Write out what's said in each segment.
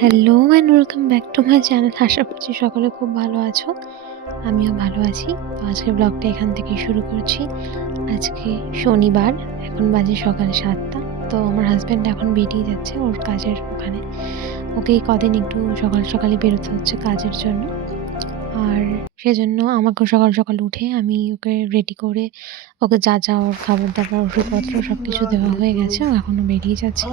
Hello and welcome back to my channel. আশা করছি সকলে খুব ভালো আছো। আমিও ভালো আছি। তো আজকের ব্লগটা এখান থেকেই শুরু করছি। আজকে শনিবার, এখন বাজে সকাল ৭টা। তো আমার হাজব্যান্ড এখন বেরিয়ে যাচ্ছে ওর কাজের ওখানে। ওকে এই কদিন একটু সকাল সকালই বেরোতে হচ্ছে কাজের জন্য। আর সেজন্য আমাকেও সকাল সকাল উঠে আমি ওকে রেডি করে ওকে যা ওর খাবার-দাবার, ওষুধপত্র সবকিছু দেওয়া হয়ে গেছে। ও এখনও বেরিয়ে যাচ্ছে।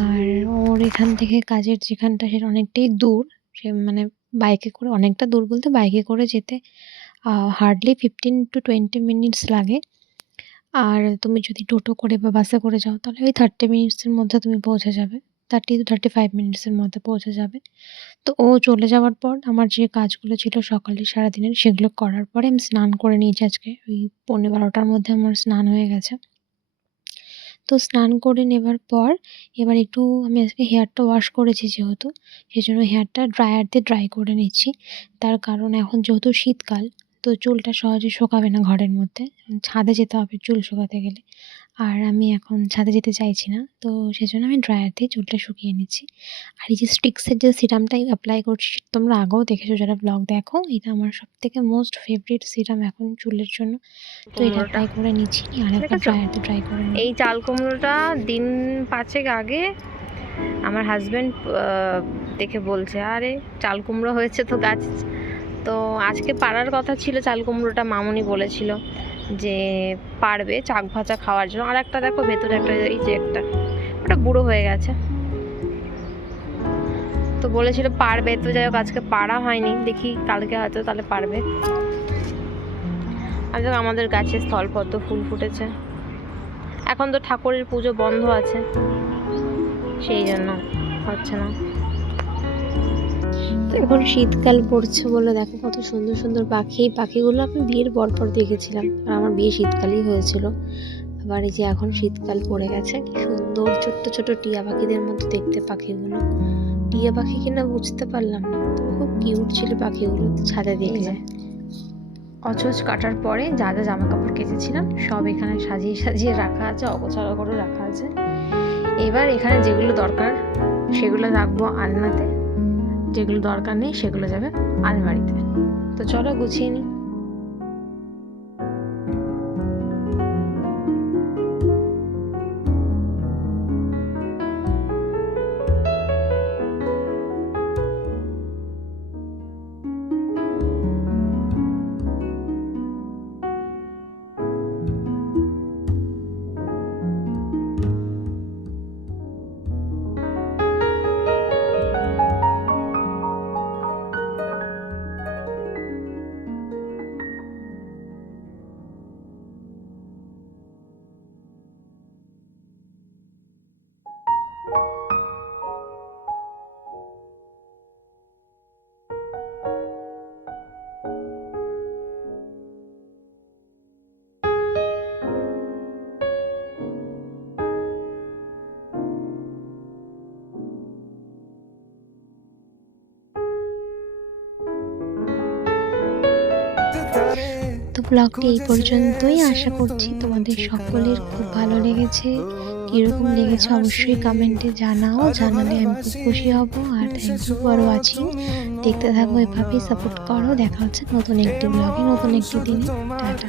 আর ওর এখান থেকে কাজের যেখানটা সেটা অনেকটাই দূর। সে মানে বাইকে করে, অনেকটা দূর বলতে বাইকে করে যেতে হার্ডলি 15 to 20 মিনিটস লাগে। আর তুমি যদি টোটো করে বা বাসে করে যাও তাহলে ওই 30 মিনিটসের মধ্যে তুমি পৌঁছে যাবে। 30 to 35 মিনিটসের মধ্যে পৌঁছে যাবে। তো ও চলে যাওয়ার পর আমার যে কাজগুলো ছিল সকালে সারাদিনের সেগুলো করার পরে আমি স্নান করে নিয়েছি আজকে। ওই 11:15টার মধ্যে আমার স্নান হয়ে গেছে। তো স্নান করে নেবার পর এবার একটু আমি আজকে হেয়ারটা ওয়াশ করেছি যেহেতু, সেজন্য হেয়ারটা ড্রায়ার দিয়ে ড্রাই করে নিচ্ছি। তার কারণ এখন যেহেতু শীতকাল, তো চুলটা সহজে শোকাবে না ঘরের মধ্যে। ছাদে যেতে হবে চুল শোকাতে গেলে। আর আমি এখন ছাদে যেতে চাইছি না। তো সেজন্য আমি ড্রায়ার দিয়ে চুলটা শুকিয়ে নিচ্ছি। আর এই যে স্টিক্সের যে সিরামটা এপ্লাই করছি তোমরা আগেও দেখেছো যারা ব্লগ দেখো। এটা আমার সবথেকে মোস্ট ফেভারিট সিরাম এখন চুলের জন্য। তো এটা কুমড়োটা অ্যাপ্লাই করে নিচ্ছি। আর একবার দেখেছো, ড্রায়ার দিয়ে ড্রাই করে নেব। এই চাল কুমড়োটা দিন 5 আগে আমার হাজব্যান্ড দেখে বলছে, আরে চাল কুমড়ো হয়েছে তো গাছ। তো আজকে পাড়ার কথা ছিল চাল কুমড়োটা, মামুনি বলেছিল যে পারবে চাক ভাজা খাওয়ার জন্য। আর একটা দেখো ভেতরে একটা, এই যে একটা, ওটা বুড়ো হয়ে গেছে। তো বলেছিল পারবে, তো যাই হোক আজকে পাড়া হয়নি, দেখি কালকে হয়তো তাহলে পারবে। আর আমাদের গাছে স্থলপদ্ম ফুল ফুটেছে। এখন তো ঠাকুরের পুজো বন্ধ আছে, সেই জন্য হচ্ছে না। তো এখন শীতকাল পড়ছে বলে দেখো কত সুন্দর সুন্দর পাখি। এই পাখিগুলো আমি বিয়ের পর দেখেছিলাম, আর আমার বিয়ে শীতকালেই হয়েছিল। আবার এই যে এখন শীতকাল পড়ে গেছে, কি সুন্দর ছোট্ট ছোট টিয়া পাখিদের মতো দেখতে পাখিগুলো। টিয়া পাখি কিনা বুঝতে পারলাম না, তবে খুব কিউট ছিল পাখিগুলো। ছাদে দেখলে অচোচ কাটার পরে যা যা জামা কাপড় কেচেছিলাম সব এখানে সাজিয়ে সাজিয়ে রাখা আছে, অগোছালো করে রাখা আছে। এবার এখানে যেগুলো দরকার সেগুলো রাখবো আলনাতে, যেগুলো দরকার নেই সেগুলো যাবে আলমারিতে। তো চলো গুছিয়ে নিই। তো ব্লগটি এই পর্যন্তই। আশা করছি তোমাদের সকলের খুব ভালো লেগেছে। কীরকম লেগেছে অবশ্যই কমেন্টে জানাও, জানালে আমি খুব খুশি হব। আর থ্যাংক ইউ ফর ওয়াচিং। দেখতে থাকো, এভাবেই সাপোর্ট করো। দেখা হচ্ছে নতুন একটি ব্লগে নতুন একটি দিনে। টাটা।